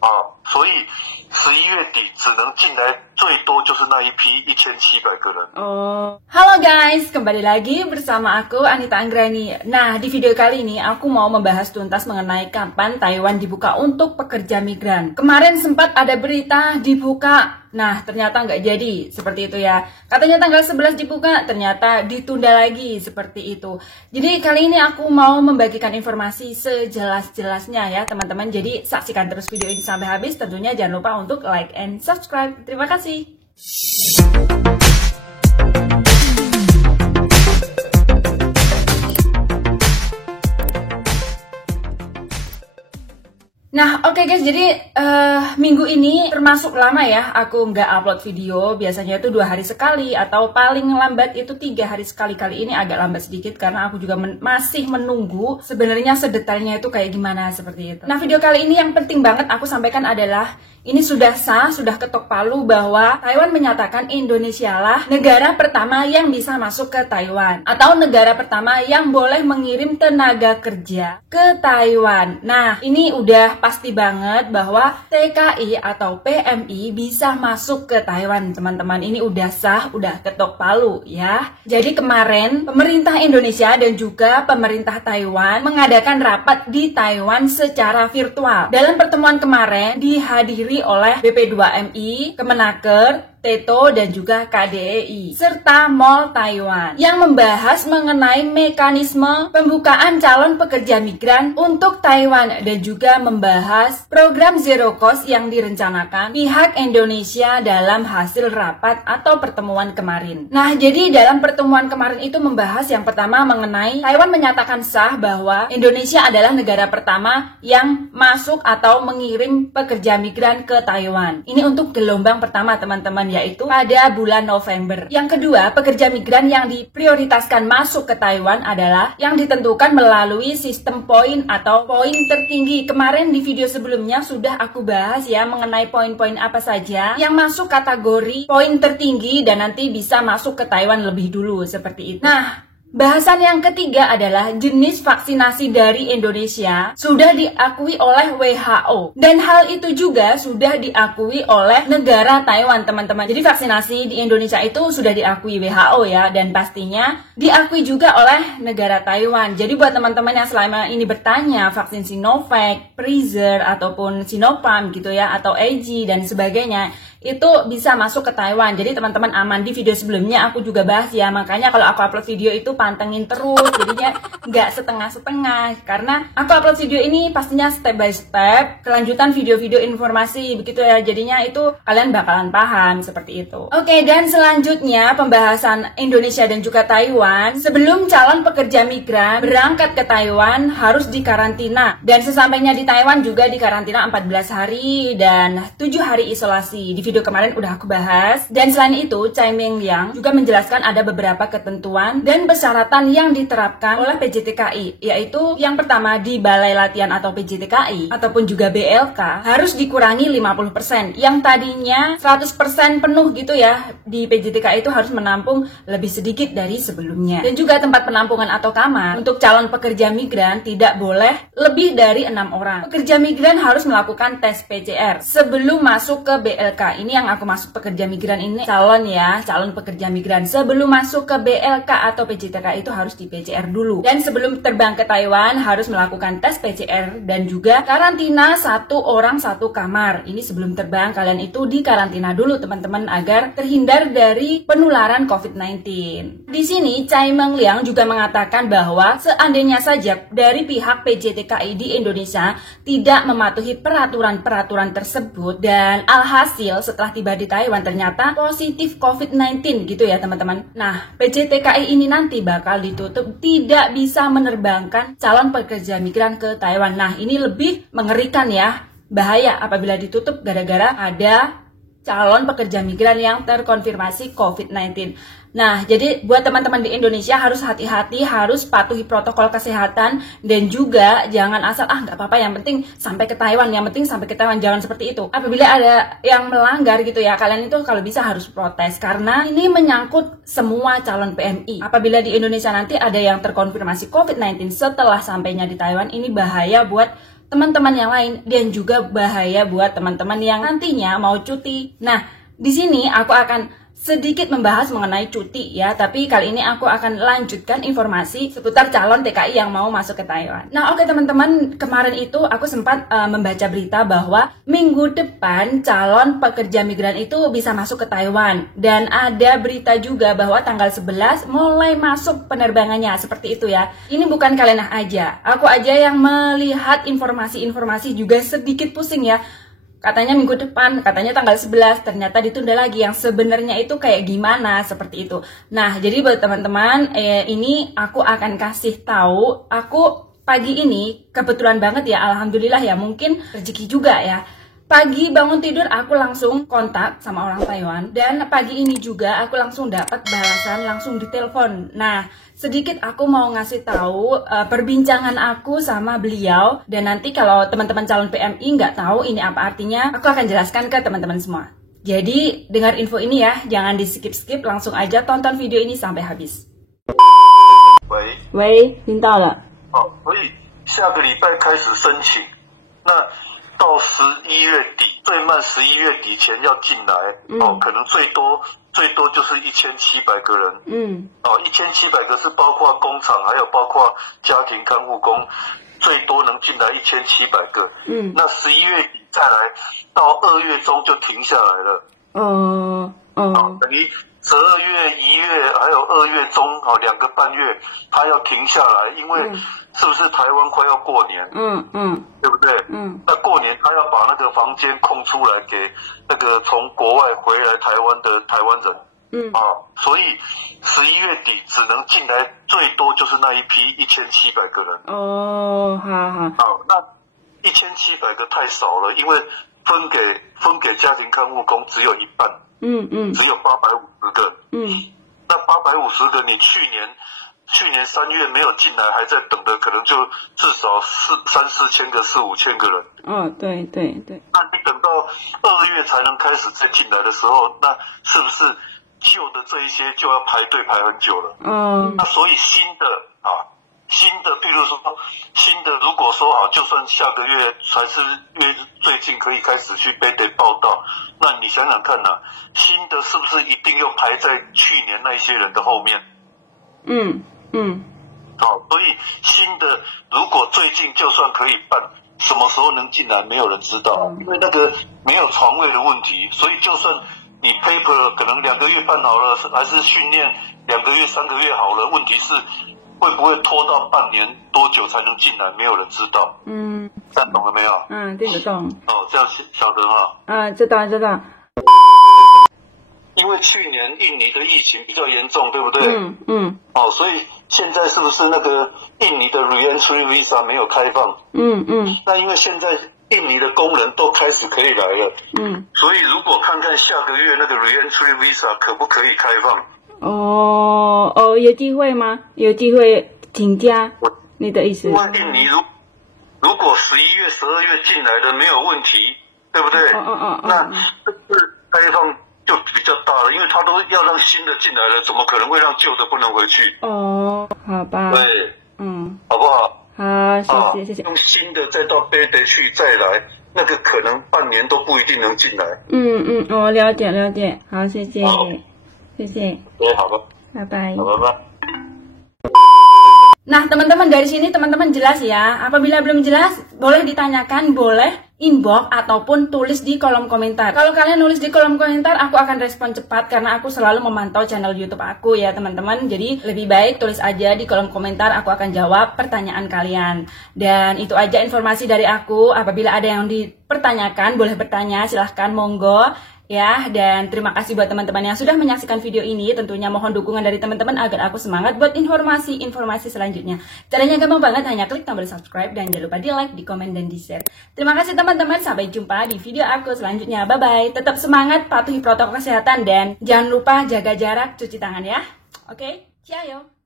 所以11月底只能进来最多就是那一批1700个人。Halo guys, kembali lagi bersama aku Anita Anggrani. Nah, di video kali ini aku mau membahas tuntas mengenai kapan Taiwan dibuka untuk pekerja migran. Kemarin sempat ada berita dibuka, nah ternyata nggak jadi, seperti itu ya. Katanya tanggal 11 dibuka, ternyata ditunda lagi, seperti itu. Jadi kali ini aku mau membagikan informasi sejelas-jelasnya ya teman-teman. Jadi saksikan terus video ini sampai habis, tentunya jangan lupa untuk like and subscribe. Terima kasih. Nah, oke guys, jadi minggu ini termasuk lama ya aku nggak upload video. Biasanya itu 2 hari sekali atau paling lambat itu 3 hari sekali. Kali ini agak lambat sedikit karena aku juga masih menunggu sebenarnya sedetailnya itu kayak gimana, seperti itu. Nah, video kali ini yang penting banget aku sampaikan adalah ini sudah sah, sudah ketok palu bahwa Taiwan menyatakan Indonesia lah negara pertama yang bisa masuk ke Taiwan, atau negara pertama yang boleh mengirim tenaga kerja ke Taiwan. Nah, ini udah pasti banget bahwa TKI atau PMI bisa masuk ke Taiwan, teman-teman. Ini udah sah, udah ketok palu ya. Jadi kemarin pemerintah Indonesia dan juga pemerintah Taiwan mengadakan rapat di Taiwan secara virtual. Dalam pertemuan kemarin dihadiri oleh BP2MI, Kemenaker, TETO, dan juga KDEI, serta Mall Taiwan, yang membahas mengenai mekanisme pembukaan calon pekerja migran untuk Taiwan dan juga membahas program Zero Cost yang direncanakan pihak Indonesia dalam hasil rapat atau pertemuan kemarin. Nah, jadi dalam pertemuan kemarin itu membahas yang pertama mengenai Taiwan menyatakan sah bahwa Indonesia adalah negara pertama yang masuk atau mengirim pekerja migran ke Taiwan. Ini untuk gelombang pertama, teman-teman, yaitu pada bulan November. Yang kedua, pekerja migran yang diprioritaskan masuk ke Taiwan adalah yang ditentukan melalui sistem poin atau poin tertinggi. Kemarin di video sebelumnya sudah aku bahas ya mengenai poin-poin apa saja yang masuk kategori poin tertinggi dan nanti bisa masuk ke Taiwan lebih dulu, seperti itu. Nah, bahasan yang ketiga adalah jenis vaksinasi dari Indonesia sudah diakui oleh WHO, dan hal itu juga sudah diakui oleh negara Taiwan, teman-teman. Jadi vaksinasi di Indonesia itu sudah diakui WHO ya, dan pastinya diakui juga oleh negara Taiwan. Jadi buat teman-teman yang selama ini bertanya vaksin Sinovac, Pfizer ataupun Sinopharm gitu ya, atau AG dan sebagainya, itu bisa masuk ke Taiwan. Jadi teman-teman aman. Di video sebelumnya aku juga bahas ya, makanya kalau aku upload video itu pantengin terus, jadinya nggak setengah-setengah, karena aku upload video ini pastinya step by step, kelanjutan video-video informasi begitu ya, jadinya itu kalian bakalan paham, seperti itu. Oke, dan selanjutnya pembahasan Indonesia dan juga Taiwan. Sebelum calon pekerja migran berangkat ke Taiwan harus dikarantina, dan sesampainya di Taiwan juga dikarantina 14 hari dan 7 hari isolasi. Di video kemarin udah aku bahas. Dan selain itu, Chai Meng-liang juga menjelaskan ada beberapa ketentuan dan persyaratan yang diterapkan oleh PJTKI, yaitu yang pertama, di Balai Latihan atau PJTKI ataupun juga BLK harus dikurangi 50%. Yang tadinya 100% penuh gitu ya, di PJTKI itu harus menampung lebih sedikit dari sebelumnya. Dan juga tempat penampungan atau kamar untuk calon pekerja migran tidak boleh lebih dari 6 orang. Pekerja migran harus melakukan tes PCR sebelum masuk ke BLK. Ini yang aku masuk pekerja migran ini calon ya, calon pekerja migran. Sebelum masuk ke BLK atau PJTK itu harus di PCR dulu. Dan sebelum terbang ke Taiwan harus melakukan tes PCR dan juga karantina 1 orang 1 kamar. Ini sebelum terbang kalian itu di karantina dulu, teman-teman, agar terhindar dari penularan COVID-19. Di sini Chai Meng-liang juga mengatakan bahwa seandainya saja dari pihak PJTKI di Indonesia tidak mematuhi peraturan-peraturan tersebut dan alhasil setelah tiba di Taiwan ternyata positif COVID-19 gitu ya, teman-teman. Nah, PJTKI ini nanti bakal ditutup, tidak bisa menerbangkan calon pekerja migran ke Taiwan. Nah, ini lebih mengerikan ya, bahaya apabila ditutup gara-gara ada calon pekerja migran yang terkonfirmasi COVID-19. Nah, jadi buat teman-teman di Indonesia harus hati-hati, harus patuhi protokol kesehatan, dan juga jangan asal nggak apa-apa, yang penting sampai ke Taiwan, yang penting sampai ke Taiwan, jangan seperti itu. Apabila ada yang melanggar gitu ya, kalian itu kalau bisa harus protes, karena ini menyangkut semua calon PMI. Apabila di Indonesia nanti ada yang terkonfirmasi COVID-19 setelah sampainya di Taiwan, ini bahaya buat teman-teman yang lain dan juga bahaya buat teman-teman yang nantinya mau cuti. Nah, di sini aku akan sedikit membahas mengenai cuti ya, tapi kali ini aku akan lanjutkan informasi seputar calon TKI yang mau masuk ke Taiwan. Nah, oke teman-teman, kemarin itu aku sempat membaca berita bahwa minggu depan calon pekerja migran itu bisa masuk ke Taiwan, dan ada berita juga bahwa tanggal 11 mulai masuk penerbangannya, seperti itu ya. Ini bukan Kalenah aja, aku aja yang melihat informasi-informasi juga sedikit pusing ya. Katanya minggu depan, katanya tanggal 11, ternyata ditunda lagi, yang sebenarnya itu kayak gimana, seperti itu. Nah, jadi buat teman-teman, ini aku akan kasih tahu, aku pagi ini, kebetulan banget ya, alhamdulillah ya, mungkin rezeki juga ya. Pagi bangun tidur aku langsung kontak sama orang Taiwan, dan pagi ini juga aku langsung dapat balasan langsung di telepon. Nah, sedikit aku mau ngasih tahu perbincangan aku sama beliau, dan nanti kalau teman-teman calon PMI nggak tahu ini apa artinya, aku akan jelaskan ke teman-teman semua. Jadi dengar info ini ya, jangan di skip-skip, langsung aja tonton video ini sampai habis. 喂，听到了。所以下个礼拜开始申请，那到11月底，最慢11月底前要进来，可能最多就是1700个人，1700个是包括工厂，还有包括家庭看护工，最多能进来1700个，那11月底再来，到2月中就停下来了，等于12月、1月还有2月中2个半月，它要停下来，因为是不是台湾快要过年？对不对？那过年他要把那个房间空出来给那个从国外回来台湾的台湾人，所以11月底只能进来最多就是那一批1700个人。好，那1700个太少了，因为分给家庭看护工只有一半，只有850个，那850个你去年3月没有进来，还在等的，可能就至少3-4千个、4-5千个人。对。那你等到2月才能开始再进来的时候，那是不是旧的这一些就要排队排很久了？那所以新的，比如说新的，如果说好，就算下个月才是最近可以开始去北北报到，那你想想看新的是不是一定要排在去年那些人的后面？所以新的如果最近就算可以办，什么时候能进来没有人知道，因为那个没有床位的问题，所以就算你 paper 可能2个月办好了，还是训练2个月、3个月好了，问题是会不会拖到半年多久才能进来，没有人知道。这样懂了没有？听得懂。这样晓得哈？知道。因为去年印尼的疫情比较严重，对不对？所以现在是不是那个印尼的 Re-entry Visa 没有开放？那因为现在印尼的工人都开始可以来了，所以如果看看下个月那个 Re-entry Visa 可不可以开放？有机会吗？有机会请假？你的意思？因为印尼如果11月、12月进来的没有问题，对不对？那这次开放就比较大了，因为他都要让新的进来了，怎么可能会让旧的不能回去？好吧。对，好不好？好，谢谢。用新的再到北北去再来，那个可能半年都不一定能进来。了解。好，谢谢。好吧。拜拜。好，拜拜。Nah, teman-teman, dari sini teman-teman jelas ya. Apabila belum jelas, boleh ditanyakan, boleh inbox ataupun tulis di kolom komentar. Kalau kalian nulis di kolom komentar, aku akan respon cepat karena aku selalu memantau channel YouTube aku ya, teman-teman. Jadi lebih baik tulis aja di kolom komentar, aku akan jawab pertanyaan kalian. Dan itu aja informasi dari aku. Apabila ada yang dipertanyakan, boleh bertanya, silahkan, monggo. Ya, dan terima kasih buat teman-teman yang sudah menyaksikan video ini. Tentunya mohon dukungan dari teman-teman agar aku semangat buat informasi-informasi selanjutnya. Caranya gampang banget, hanya klik tombol subscribe dan jangan lupa di like, di komen, dan di share. Terima kasih teman-teman, sampai jumpa di video aku selanjutnya. Bye-bye, tetap semangat, patuhi protokol kesehatan, dan jangan lupa jaga jarak, cuci tangan ya. Oke, ciao.